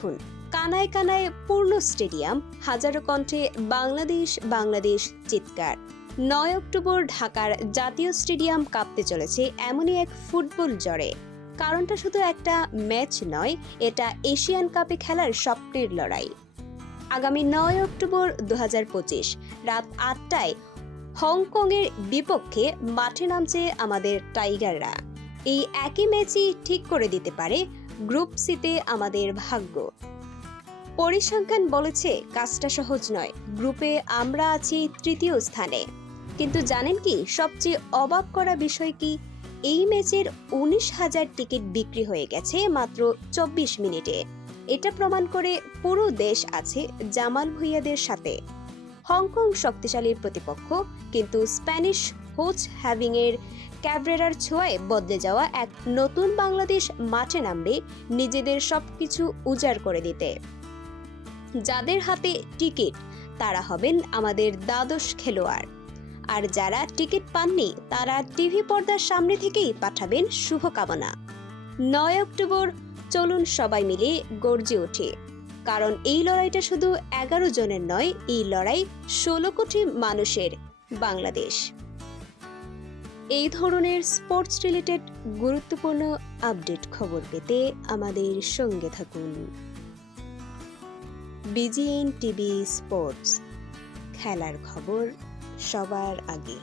দেখুন, কানায় কানায় পূর্ণ স্টেডিয়াম, হাজারো কণ্ঠে বাংলাদেশ বাংলাদেশ চিৎকার। 9 অক্টোবর ঢাকার জাতীয় স্টেডিয়াম কাঁপতে চলেছে এমনই এক ফুটবল ঝড়ে। কারণটা শুধু একটা ম্যাচ নয়, এটা এশিয়ান কাপে খেলার স্বপ্নের লড়াই। আগামী 9 অক্টোবর 2025 রাত 8টায় হংকংয়ের বিপক্ষে মাঠে নামছে আমাদের টাইগাররা। এই একই ম্যাচই ঠিক করে দিতে পারে গ্রুপ সিতে আমাদের ভাগ্য। পরিসংখ্যান বলেছে কাজটা সহজ নয়। গ্রুপে আমরা আছি তৃতীয় স্থানে। কিন্তু জানেন কি সবচেয়ে অবাক করা বিষয় কি? এই ম্যাচের 19,000 টিকিট বিক্রি হয়ে গেছে মাত্র 24 মিনিটে। এটা প্রমাণ করে পুরো দেশ আছে জামাল ভুঁইয়াদের সাথে। হংকং শক্তিশালী প্রতিপক্ষ, কিন্তু স্প্যানিশ হোচ হ্যাভিংয়ের ক্যাব্রেরার ছোঁয়ায় বদলে যাওয়া এক নতুন বাংলাদেশ মাঠে নামবে নিজেদের সবকিছু উজাড় করে দিতে। যাদের হাতে টিকিট তারা হবেন আমাদের দ্বাদশ খেলোয়াড়, আর যারা টিকিট পাননি তারা টিভি পর্দার সামনে থেকেই পাঠাবেন শুভকামনা। 9 অক্টোবর চলুন সবাই মিলে গর্জে উঠি, কারণ এই লড়াইটা শুধু 11 জনের নয়, এই লড়াই 16 কোটি মানুষের। বাংলাদেশ। এই ধরনের স্পোর্টস রিলেটেড গুরুত্বপূর্ণ আপডেট খবর পেতে আমাদের সঙ্গে থাকুন। বিজিএন টিভি স্পোর্টস, খেলার খবর সবার আগে।